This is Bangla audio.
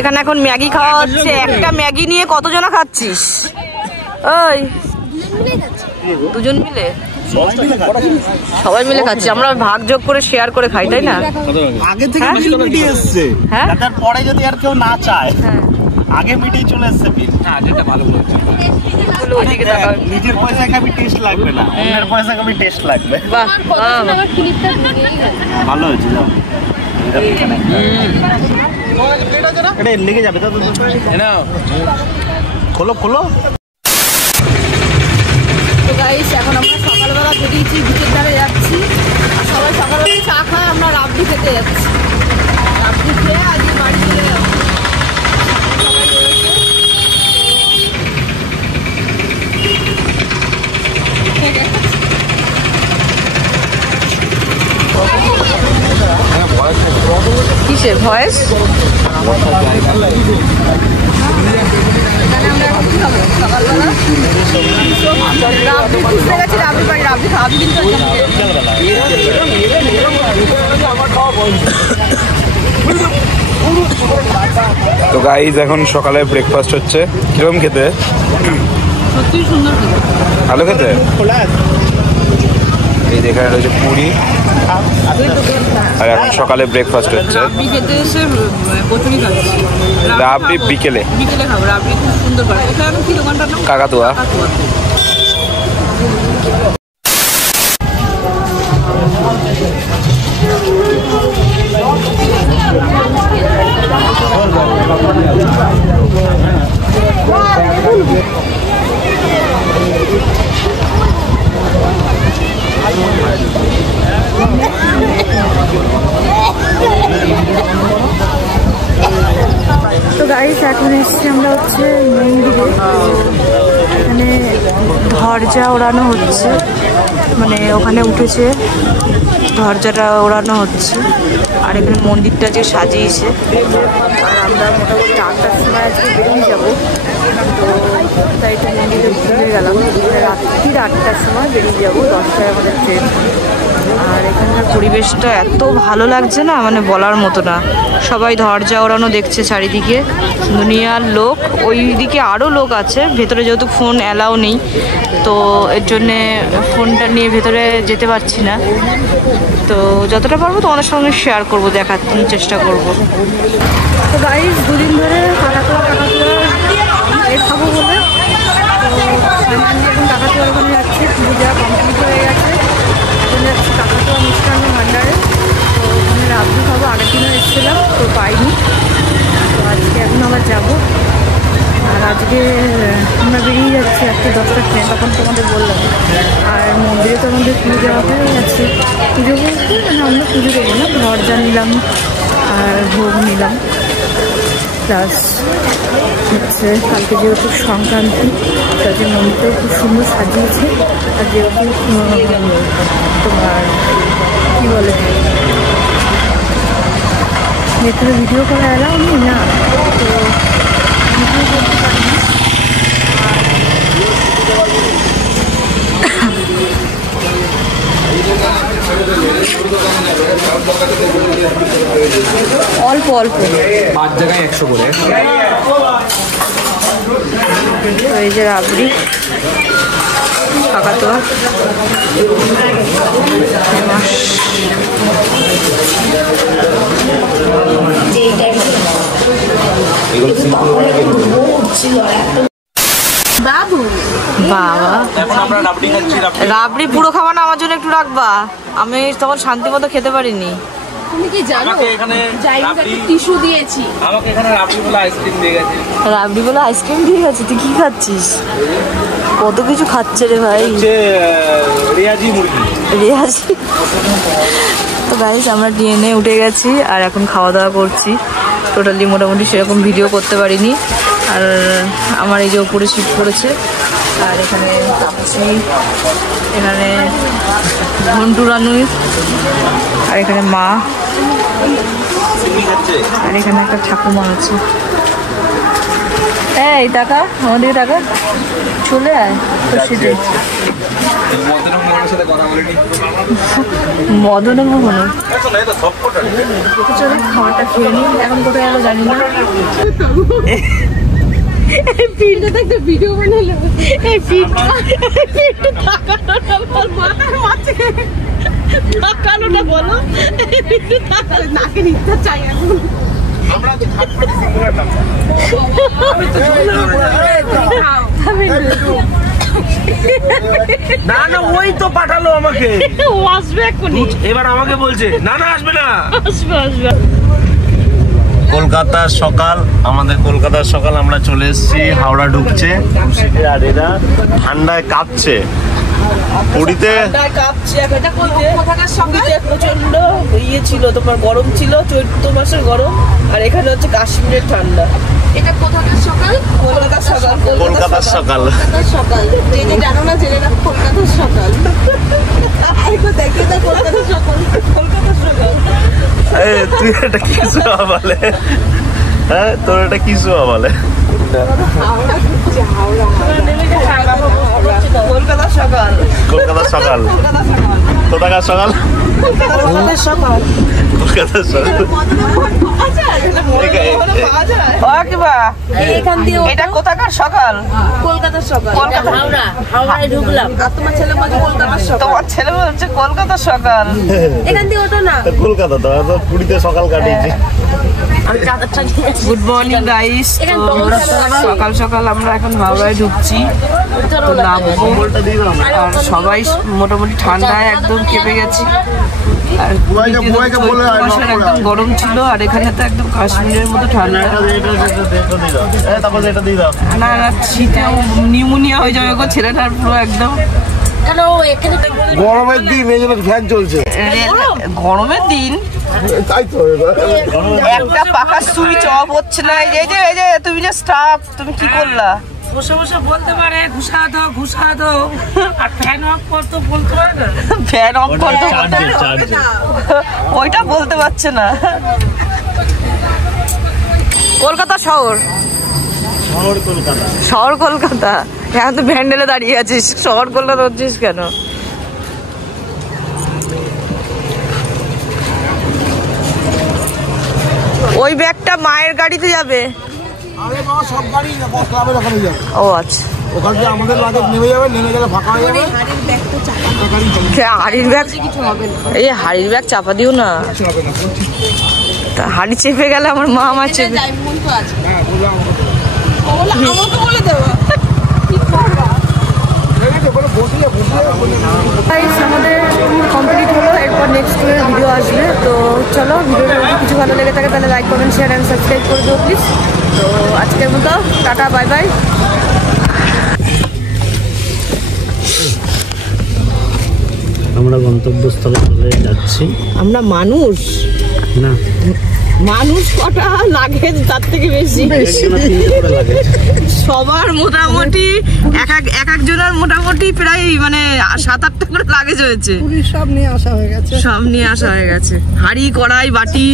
এখানে এখন ম্যাগি খাওয়া হচ্ছে। একটা ম্যাগি নিয়ে কতজনা খাচ্ছিস? ওই দুজন মিলে, সবাই মিলে খাচ্ছি আমরা, ভাগ যোগ করে শেয়ার করে খাই, তাই না? আগে থেকে বিল মিটিয়ে এসছে, তারপরে যদি আর কেউ না চায় আগে মিটিয়ে চলে এসছে বিল। হ্যাঁ, যেটা ভালো বলছো, নিজের পয়সা খাবি টেস্ট লাগবে না, অন্যের পয়সা খাবি টেস্ট লাগবে। বাহ, ভালো হয়েছে। এটা লেগে যাবে তো, খোলো খোলো। তো গাইস, এখন আমরা সকালবেলা বেরিয়েছি, বিচের ধারে যাচ্ছি। আর সবাই সকালবেলা চা খায়, আমরা রাবড়ি খেতে যাচ্ছি। রাবড়ি খেয়ে আজকে বাড়ি চলে যাবো। কিসের ভয়েস? আমরা এখন কি খাবো সকালবেলা? রাবড়ি খুঁজতে গেছি, রাবড়ি বাড়ি, রাবড়ি খাওয়াবি কিন্তু। তো গাইজ, এখন সকালে ব্রেকফাস্ট হচ্ছে। কিরকম খেতে? সত্যি সুন্দর খেতে, ভালো খেতে। এই যেখানে রয়েছে পুরি, আর এখন সকালে ব্রেকফাস্ট হচ্ছে। রাবড়ি খেতে এসে কচুরি খাচ্ছি। রাবড়ি বিকেলে খাবো। রাবড়ি খুব সুন্দর করে। এখানে কি দোকানটার নাম? কাকাতুয়া। তো গাইস, এখন এসছি আমরা হচ্ছে মন্দিরে। এখানে ধ্বজা ওড়ানো হচ্ছে, মানে ওখানে উঠেছে, ধ্বজাটা ওড়ানো হচ্ছে। আর এখানে মন্দিরটা যে সাজিয়েছে। আর আমরা মোটামুটি 8টার সময় আজকে বেরিয়ে যাবো। তো তাই তো মন্দিরে ঘুরে গেলাম। রাত্রির 8টার সময় বেরিয়ে যাবো, 10টায় আমাদের ট্রেন। আর এখানকার পরিবেশটা এত ভালো লাগছে না, মানে বলার মতো না। সবাই ধ্বজা ওড়ানো দেখছে চারিদিকে, দুনিয়ার লোক। ওই দিকে আরও লোক আছে, ভেতরে যেহেতু ফোন অ্যালাউ নেই, তো এর জন্যে ফোনটা নিয়ে ভেতরে যেতে পারছি না। তো যতটা পারবো তোমাদের সঙ্গে শেয়ার করবো, দেখার চেষ্টা করব। তো গাইস, দুদিন ধরে কাকাতুয়া খাবো বলে তো এখন কাকাতুয়ার ওখানে যাচ্ছি। পূজা কমপ্লিট হয়ে গেছে, যাচ্ছি কাকাতুয়া মিষ্টান্ন ভাণ্ডারে। তো ওখানে রাবড়ি খাবো। আগের দিনও এসেছিলাম, তো পাইনি। তো আজকে এখন আবার যাবো। আর আজকে আমরা বেরিয়ে যাচ্ছি আজকে 10টার ট্রেন, তখন তোমাদের বললাম। আর মন্দিরে তো আমাদের পুজো দেওয়া হয়ে গেছে। পুজো বলতে মানে আমরা পুজো দেবো না, ধ্বজা নিলাম আর ভোগ নিলাম। প্লাস হচ্ছে কালকে যেহেতু সংক্রান্তি, তাদের মন্দিরটাও খুব সুন্দর সাজিয়েছে। আর যেহেতু তোমার কী বলে, ভেতরে ভিডিও করা এলাও নেই না, তো ভিডিও করতে পারি না। অল্প অল্প 5 জায়গায় 100 করে। এই যে রাবড়ি, কাকাতুয়া, বাবা রাবড়ি পুরো খাবা না, আমার জন্য একটু রাখবা। আমি তখন শান্তি মতো খেতে পারিনি। তুমি কি জানো এখানে টিস্যু দিয়েছি, আমাকে এখানে রাবড়ি বলে আইসক্রিম দিয়ে গেছে। রাবড়ি বলে আইসক্রিম দিয়ে গেছে? তুই কি খাচ্ছিস? কত কিছু খাচ্ছে রে ভাই। রিয়াজি মুরগি, রিয়াজি। তো গাইস, আমরা ট্রেনে উঠে গেছি আর এখন খাওয়া দাওয়া করছি। টোটালি মোটামুটি সেরকম ভিডিও করতে পারিনি। আর আমার এই যে উপরে সিট পড়েছে, আর এখানে কাপড়ি, এখানে ঘন্টু রানু, আর এখানে মা, আর এখানে একটা ঠাকুমা আছে। এই টাকা আমাদের টাকা চলে আয় মদন মোহন চলে খাওয়াটা খেয়ে নিই এখন কোথায় গেলো জানি না একটা ভিডিও বানালো এই টাকানোটা বলো নাকে নিতে চাই এখন না না ওই তো পাঠালো আমাকে আসবে এখনই এবার আমাকে বলছে না না আসবে না আসবে কলকাতার সকাল, আমাদের কলকাতার সকাল, আমরা চলে এসেছি, হাওড়া ঢুকছে আর এরা ঠান্ডায় কাঁপছে। পুরীতে প্রচন্ড ইয়ে ছিল, তোমার গরম ছিল, চৈত্র মাসের গরম, আর এখানে হচ্ছে কাশ্মীরের ঠান্ডা। এটা কোথাকার সকাল? কলকাতার সকাল। কলকাতার সকাল, সকাল যে জানো না জেনে না, কলকাতার সকাল। দেখে তো কলকাতার সকাল, কলকাতার সকাল। তুই এটা কিছু বলে, হ্যাঁ তোর এটা কিছু বলে। কলকাতার সকাল, কলকাতার সকাল, কোথাকার সকাল? কলকাতার সকাল, কলকাতার সকাল। এটা কোথাকার সকাল? কলকাতার সকাল। হাওড়ায় ঢুকলাম আর তোমার ছেলে বলছে কলকাতার সকাল। তোমার ছেলে বলছে কলকাতার সকাল। এখান দিয়ে ওঠো না। কলকাতা তো পুরীতে সকাল কাটিয়েছি। গুড মর্নিং গাইস, সকাল সকাল আমরা এখন হাওড়ায় ঢুকছি, তো নামবো। আর সবাই মোটামুটি ঠান্ডায় একদম কেঁপে গেছি, আর একদম গরম ছিল, আর এখানে তো একদম কাশ্মীরের মতো ঠান্ডা। না না শীতে নিউমোনিয়া হয়ে যাবে গো ছেলেটার পুরো একদম। গরমের দিন এই জন্য ফ্যান চলছে। গরমের দিন তাই তো একটা পাকা সুইচ অফ হচ্ছে না। এই যে তুমি যে স্টাফ, তুমি কি করলা? বসে বসে বলতে পারে ঘুষা দাও আর ফ্যান অফ করতে বলতে পারে না। ফ্যান অফ করতে ওইটা বলতে পারছে না। কলকাতা শহর, শহর কলকাতা। এখন তো ভ্যান্ডেলে দাঁড়িয়ে আছিস, শহর কলকাতা হচ্ছিস কেন? ওই ব্যাগটা মায়ের গাড়িতে যাবে। আরে বাবা সব গাড়ি ক্লাবের ওখানে যাবে। ও আচ্ছা, ওখান থেকে আমাদের লাগে নেমে যাবে, নেমে গেলে ফাঁকা হয়ে যাবে। হাড়ির ব্যাগ, এই হাড়ির ব্যাগ চাপা দিও না, হাড়ি চেপে গেলে আমার মা আমার চেপে। আমাদের কমপ্লিট হলো, এরপর নেক্সট ভিডিও আসবে। তো চলো, ভিডিওটা যদি কিছু ভালো লেগে থাকে তাহলে like comment share and subscribe করে দিও প্লিজ। তো আজকের মতো টাটা, বাই বাই। আমরা গন্তব্যস্থলে চলে যাচ্ছি। আমরা মানুষ না, মানুষ কটা লাগে তার থেকে বেশি। সবার মোটামুটি এক একজনের মোটামুটি প্রায় মানে 7-8টা করে লাগেজ হয়েছে। সব নিয়ে আসা হয়ে গেছে, হাঁড়ি কড়াই বাটি।